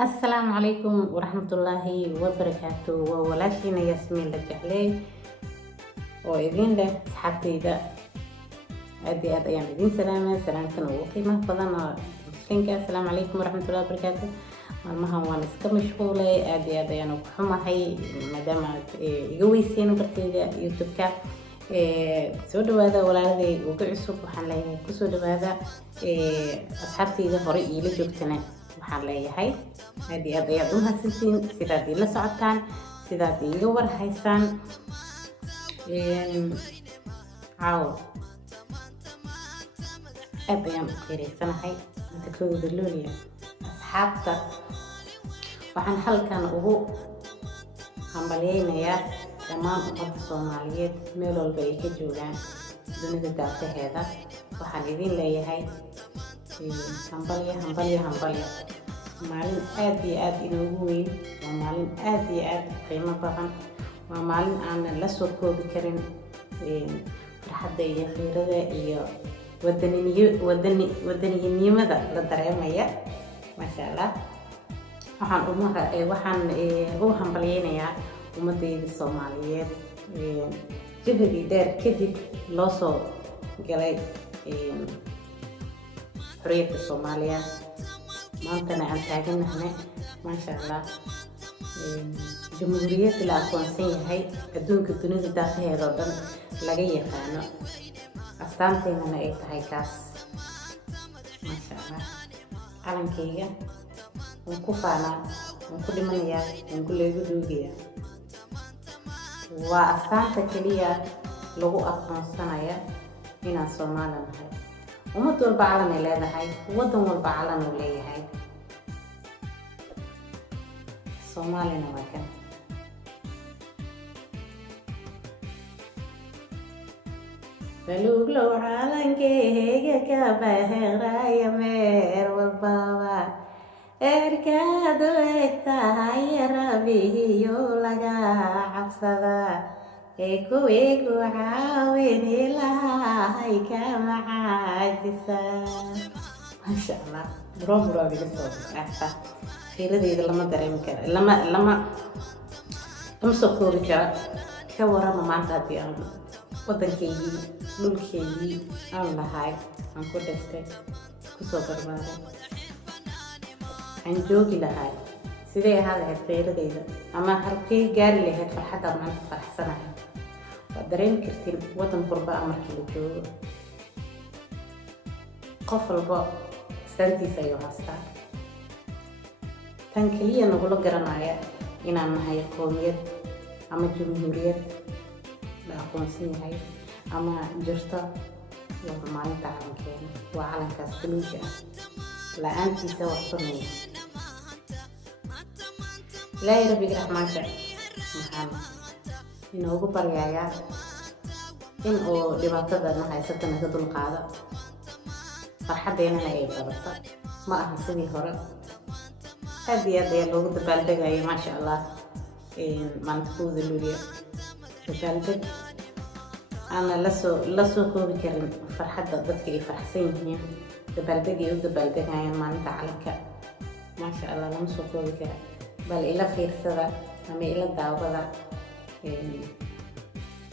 السلام عليكم ورحمة الله وبركاته وولاشينا ياسمين لجعلي وإذين له صحابتيدا أدي أيام إذين سلامتنا وقيمة بدنا مسلمك. السلام عليكم ورحمة الله وبركاته. maalmahan waan iska mashquulay aad ayaan ku xumahay maadaama igaweysiin bartayda youtube-ka soo dhawaada walaalay ugu cusub waxaan leeyahay ku soo dhawaada asxaabtayda hore ila joogtana waxaan leeyahay aad ayaad u mahadsantiin sidaad ila socotaan sidaad iga war haysaan caawa aad ayaan u qiireysanahay inta kooda looliya asxaabta waxaan halkan ugu hambaleynayaa dhammaan ummadda Soomaaliyeed meel walba ay ka joogaan dunida daafaheeda. waxaan idin leeyahay hambalyo maalin aad iyo aad inoogu weyn, waa maalin aad iyo aad qiimo badan, waa maalin aan la soo koobi karin farxadda iyo qiirada iyo wadaniyadnimada la dareemaya. maasha Allah. waxaan u hambalyeynayaa ummadayda Soomaaliyeed jihadii dheer kadib loo soo galay xorriyadda Soomaaliya. maantana aan taaganahay maasha Allah jamhuuriyadda la aqoonsan yahay adduunka dunida daafaheeda oo dhan laga yaqaano, astaanteennana ay tahay kaas. maasha Allah. calankayga waan ku faanaa, waan ku dhimanayaa, waan ku leegu doogayaa. waa astaanta keliya lagu aqoonsanaya inaan Soomaali nahay. ummad walba calan ay leedahay, wadan walba calan uu leeyahay. Soomaalina waa kan. baluglow calankeyga ka baheeraya meer walbaba erkaad u egtahay rabihiyo laga cabsada kuwii ku caawini lahay kama caajisa. maasha Allah. buro biga soo baxta qiiradeyda lama dareemi karo, lama soo koobi karo. ka warama maanta haddii aan wadankeygii dhulkeygii aan lahay, aan ku dhastay, kusoo barbaaray, aan joogi lahay, sidee ahaa lahayd qiiradeyda ama halkee gaari lahayd farxadda maanta faraxsanahay. waad dareemi kartiin wadan qurba markii la joogo qof walba astaantiisa ayuu haystaa. tan keliya nagula garanaya inaan nahay qoomiyad ama jamhuuriyad la aqoonsan yahay ama jirto waa maalinta calankeena, waa calankaas buluuga ah. la-aantiisa wax sameeya ilaahay rabbiga raxmaanka maxaan inoogu baryayaa in uu dhibaatadana haysata naga dulqaado, farxadeennana ay badato. ma aha sidii hore. aad iyo aad ayaa loogu dabaaldegaya maasha Allah maalinta kooda luuliya. dabaaldeg aan la soo koobi karin farxadda dadka ay faraxsan yihiin. dabaaldeg ay u dabaaldegayaan maalinta calanka. maasha Allah lama soo koobi kara. bal ila fiirsada ama ila daawada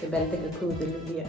dabaaldega kooda luuliya.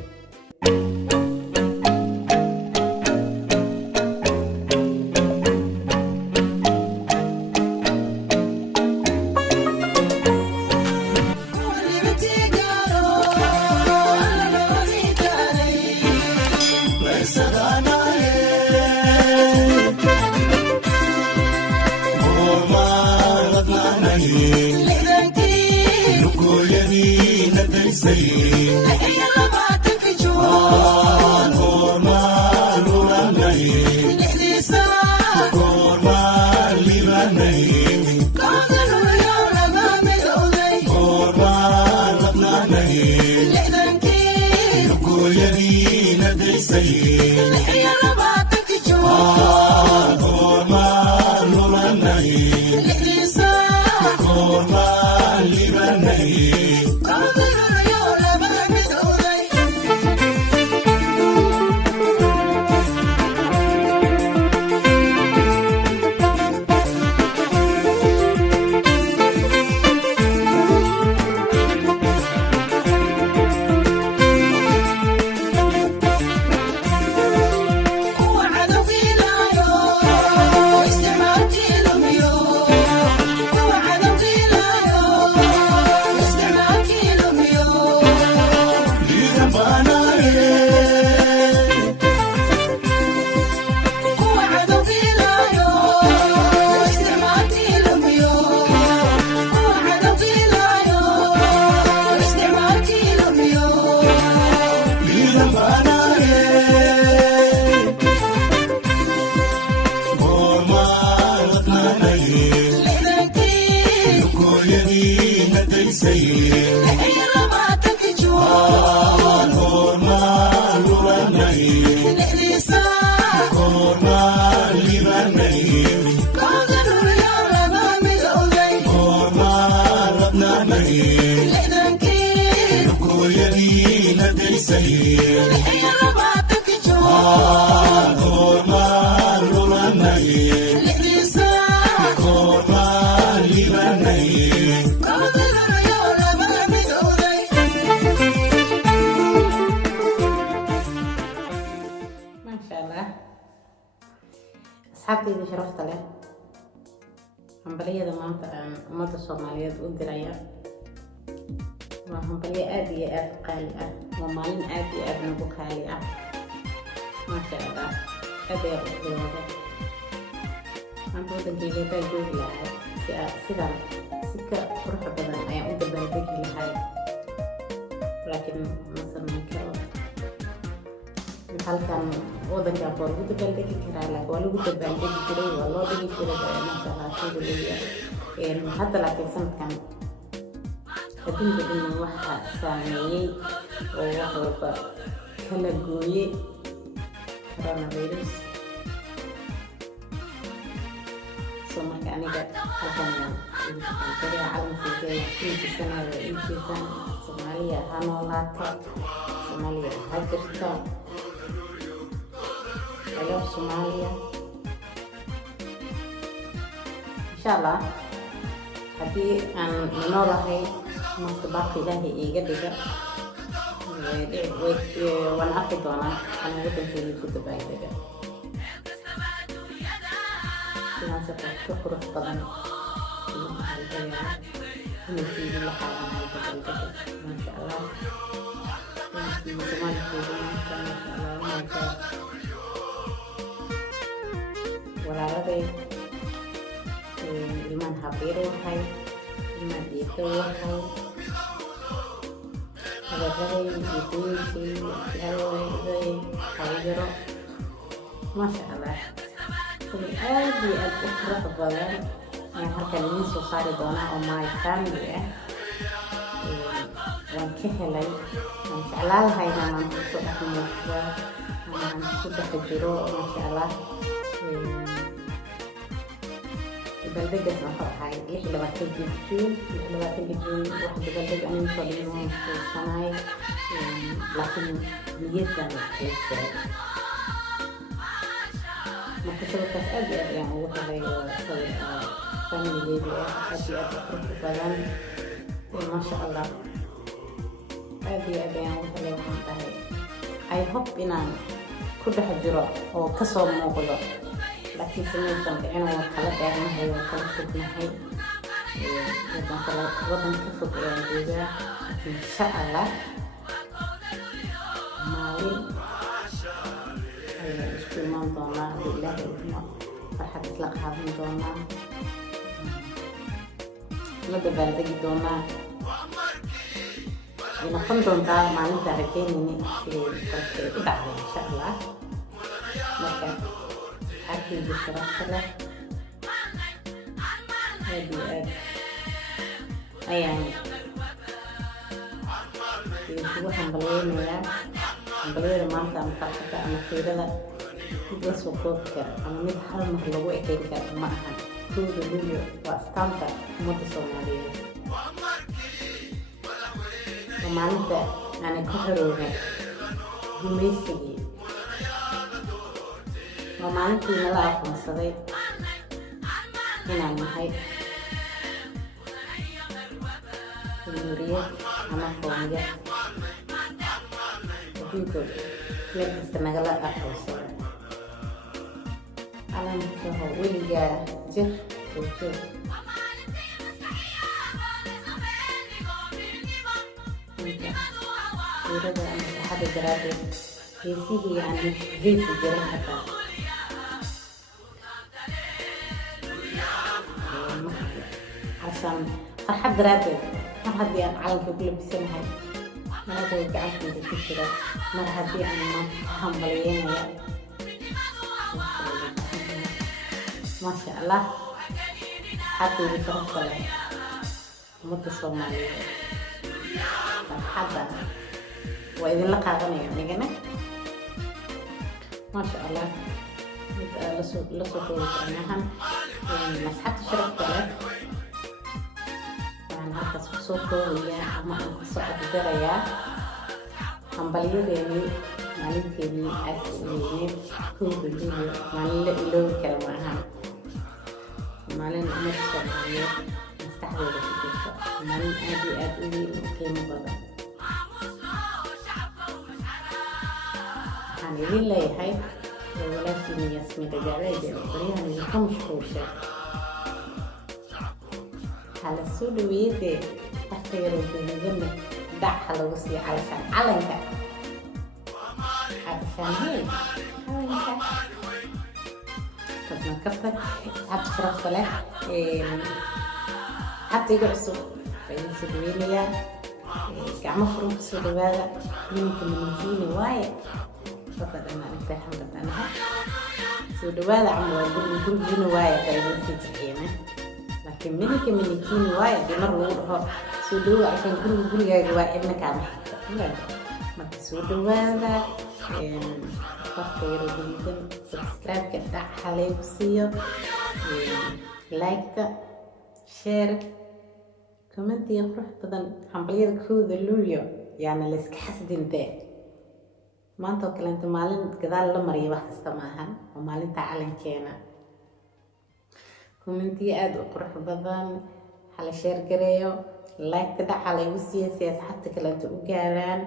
asxaabtayda sharafta leh hambaliyada maanta aan ummadda Soomaaliyeed u diraya waa hambaliyo aad iyo aad qaali ah waa maalin aad iyo aad nagu qaali ah maasha Allah aad iyo aad u qiimo maanta wadankayga baa joogi lahaa sidaan si ka qurux badan ayaan u dabaaldegi lahay laakiin ma samayn karo halkan wadanka waa lagu dabaaldegi karaa laakiin waa lagu dabaaldegi jiray waa loo dhigi jiray maasha Allah sida leeyahay hadda laakiin sanadkan adduunka dhan waxaa saameeyey oo wax walba kala gooyey coronavirus marka aniga halkan calamkayga intiisanaada intiisan Soomaaliya ha noolaato Soomaaliya ha jirto ayo Soomaaliya insha Allah haddii aan noolahay marka baaqi Ilaahay iga dhiga waan arki doonaa anuu wadankayga ku dabaaldega sidaan ka qurux badan inaysiigu la qaadanayo dabaaldega maasha Allah walaaladay ilmaan habeer waxay ilmaan dhiiqo waxay adeeraday dhiiqooyinkay ilaahay hawiyaro maasha Allah aad iyo aad u qurux badan ayaan halkan idiin soo saari doonaa oo my family ah waan ka helay waan jeclaan lahay inaan kusoo dhex muuqdo aan ku dhex jiro maasha Allah dabaaldagaas wuxuu ahay 26 Juun wax dabaaldeg anigu soo dhiman kuusanay laakiin niyadan waxay marka sababtaas aad iyo aad ayaan ugu helay sawir familygeyga aad iyo aad u qurux badan maasha Allah aad iyo aad ayaan ugu helay waxaan dhahay I hope inaan ku dhex jiro oo kasoo muuqdo laakiin samaysan inuu kala dheernahay oo kala fognahay wadan ka fog ayaan joogaa insha Allah maalin ayaan isku imaan doonaa haddii Ilaahay idmo farxad isla qaadan doonaa la dabaaldegi doonaa ay noqon doontaa maalinta rajaynayna siday u dhacday insha Allah marka أكيد بشرفته هذه يعني يشوفوا حنبلينا حنبلينا ما أنت مفكرة أنا خيرة بس وقتك أنا متحل مخلوق إكيدك معها كل دنيا واستمتع مدة سومالية وما أنت أنا كهروها جميسي maalintii nala aqoonsaday inaan nahay jamhuuriyad ama qoomiyad adduunka meel kasta nagala aqoonsaday calankaho weligaa jir oo joog fiirada ama saxada daraadeed heesihii aan heesi jirin xataa farxad daraadeed mar haddii aan calanka ku labisanahay mar haddii gacantayda ku jira mar haddii aan maanta ka hambalyeynaya maasha Allah asxaabtayda sharafta leh ummadda Soomaaliyeed farxadda waa idinla qaadanaya anigana maasha Allah la soo koobi karanahan asxaabta sharafta leh halkaas kusoo koobaya ama aan kusoo afjarayaa hambalyadeeni maalinteedii aad u weyneed kowda luulyo maalin la iloobi kara ma ahan maalin ummadda Soomaaliyeed maskaxdooda ku jirto maalin aad iyo aad u weyn oo qiimo badan waxaan idin leeyahay walaashiina Yaasmiin Rajaaciye baryahan idinka mashquulshay hala soo dhaweeyay qofka yar oo guduudan dacxa lagu sii calashan calanka calanka kadna kabta habta sharafta leh habta igu cusub bay soo dhaweynayaan gacmo furan ku soo dhawaada ninka minkiina waaye fadlan inta xamdanaha soo dhawaada ama gurigiina waaye qayb si jixiyana laakiin minkiina waaye dimar lagu dhaho soo dhawaada ashan gurigaaga waa idna kaama marka soo dhawaada qofka yar oo guduudan subscribe-ka dhac halaygu siiyo like-ka share comment iyo qurux badan hambalyada kowda luulyo yaana la iska xasdintee maanta oo kale inta maalin gadaal la mariyo wax kasta maahan oo maalinta calankeena comment aad u qurux badan hala share gareeyo like-ka dhac halaygu siiyo si asxaabta kale inta u gaaraan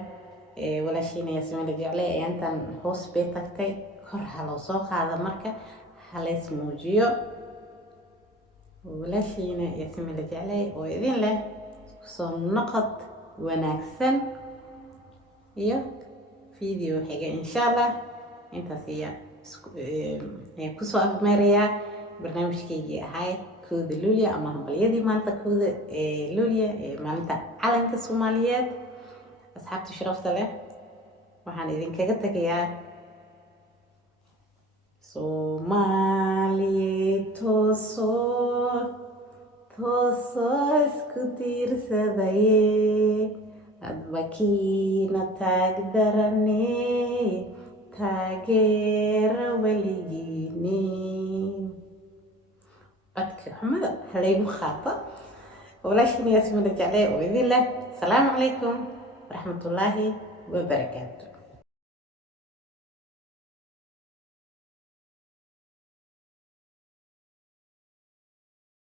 walaashiina Yaasmiin Rajaaciye intaan hoos bay tagtay kor haloo soo qaada marka halees muujiyo walaashiina Yaasmiin Rajaaciye oo idin leh soo noqod wanaagsan iyo video xiga insha Allah intaas ayaa ku soo afmeeraya barnaamijkeygii ahay kowda luulyo ama hambalyadii maanta kowda luulyo maalinta calanka Soomaaliyeed asxaabta sharafta leh waxaan idinkaga tagayaa Soomaali toosoo isku tiirsadaye adbakiina taagdarane taageera weligiine codka xumada halaygu qaata walaashiina Yaasmiin Rajaaciye oo idin leh asalaamu calaykum ورحمة الله وبركاته.